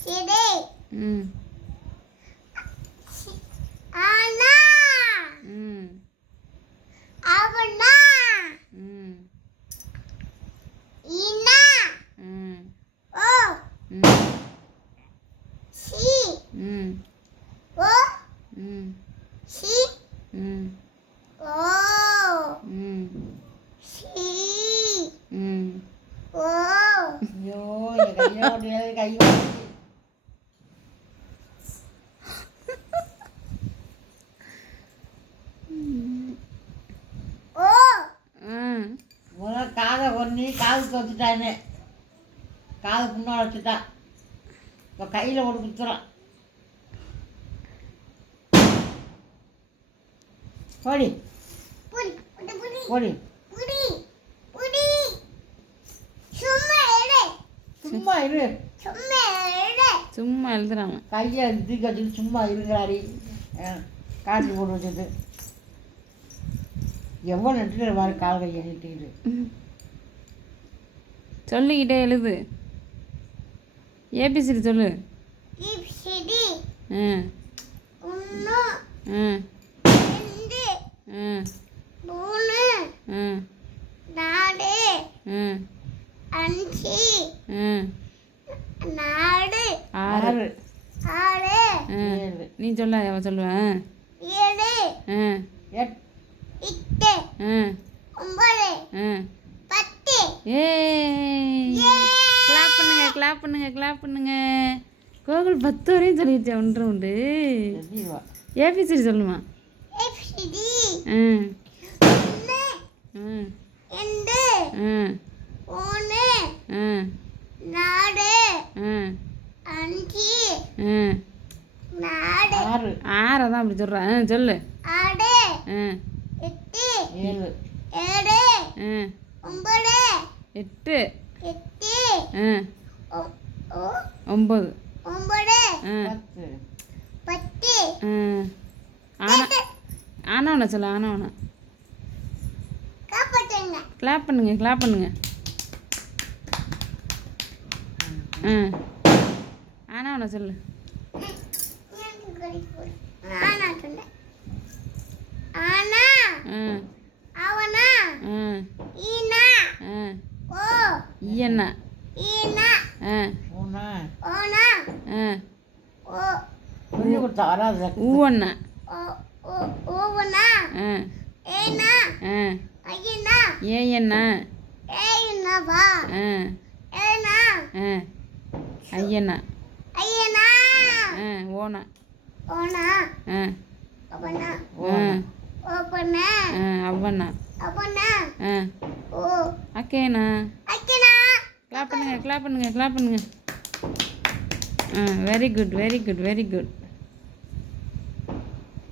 CD ம் ஆனா ம் அவனா ம் இனா ம் ஓ ம் சி ம் ஓ ம் சி ம் ஓ ம் சி ம் ஓ ஐயோ என் கையை முடியாது கை வலிக்குது. ஓ ம் முதல்ல காதை ஒன்றி காது தோத்துட்டானே காது புண்ணா வச்சுட்டா இப்போ கையில் ஒரு குத்துறான் போடி புடி புடி புடி போடி புடி புடி சும்மா எடு சும்மா இரு சும்மா எடு சும்மா எழுதுறாங்க கையை தூக்கி வச்சுட்டு சும்மா இருக்கிறாடி காட்டி போட்டு வச்சுட்டு எவ்வளோ நட்டு மாதிரி கால் கையை நீட்டிக்கிட்டு சொல்லிக்கிட்டே எழுது ஏபிசிடி சொல்லு இப்சிடி ம் ஒன்று ம் ரெண்டு ம் மூணு ம் நாலு ம் அஞ்சு ம் நாலு ஆறு ஆறு ம் ஏழு நீ சொல்ல அவ சொல்லுவேன் ஏழு ம் எட்டு எட்டு ம் ஒன்பது ம் 10 ஏய் கிளாப் பண்ணுங்க கிளாப் பண்ணுங்க கிளாப் பண்ணுங்க கோகுல் 10 வரையும் சொல்லிட்டேன் ஒன்று உண்டு எதிவா ஏபிசிடி சொல்லுமா இப்சிடி ம் ஒன்று ம் ரெண்டு ம் மூணு ம் நாலு ம் அஞ்சு ம் நாலு ஆறு ஆறை தான் அப்படி சொல்கிறேன் சொல்லு ஆறு ம் எட்டு ஏழு ஏழு ம் ஒன்பது 8 எட்டு ம் ஒ- ஒ- 9 ஒன்பது ம் 10 10 ம் ஆனா ஆனவனை சொல்லு ஆனவனை காப்பாற்றுங்க கிளாப் பண்ணுங்க கிளாப் பண்ணுங்க ம் ஆனவனை சொல்லு ஆனா சொன்னேன் ஆனா ம் அவனா ம் ஈனா ம் ஓ ஈயண்ணா ஈனா ம் மூணா ஓனா ம் ஓ சொல்லி கொடுத்தா வராது ஊவண்ணா ஓ ஓ ஓவனா ம் ஏனா ம் ஐயனா ஏயண்ணா ஏனா வா ம் ஏனா ம் ஐயண்ணா ஐயனா ம் ஓனா ஓனா ம் அப்பனா ம் ஓப்பனா ம் அவ்வண்ணா அப்பனா ம் ஓ ஓகேண்ணா அக்கனா கிளாப் பண்ணுங்க கிளாப் பண்ணுங்க கிளாப் பண்ணுங்க ம் very good very good very good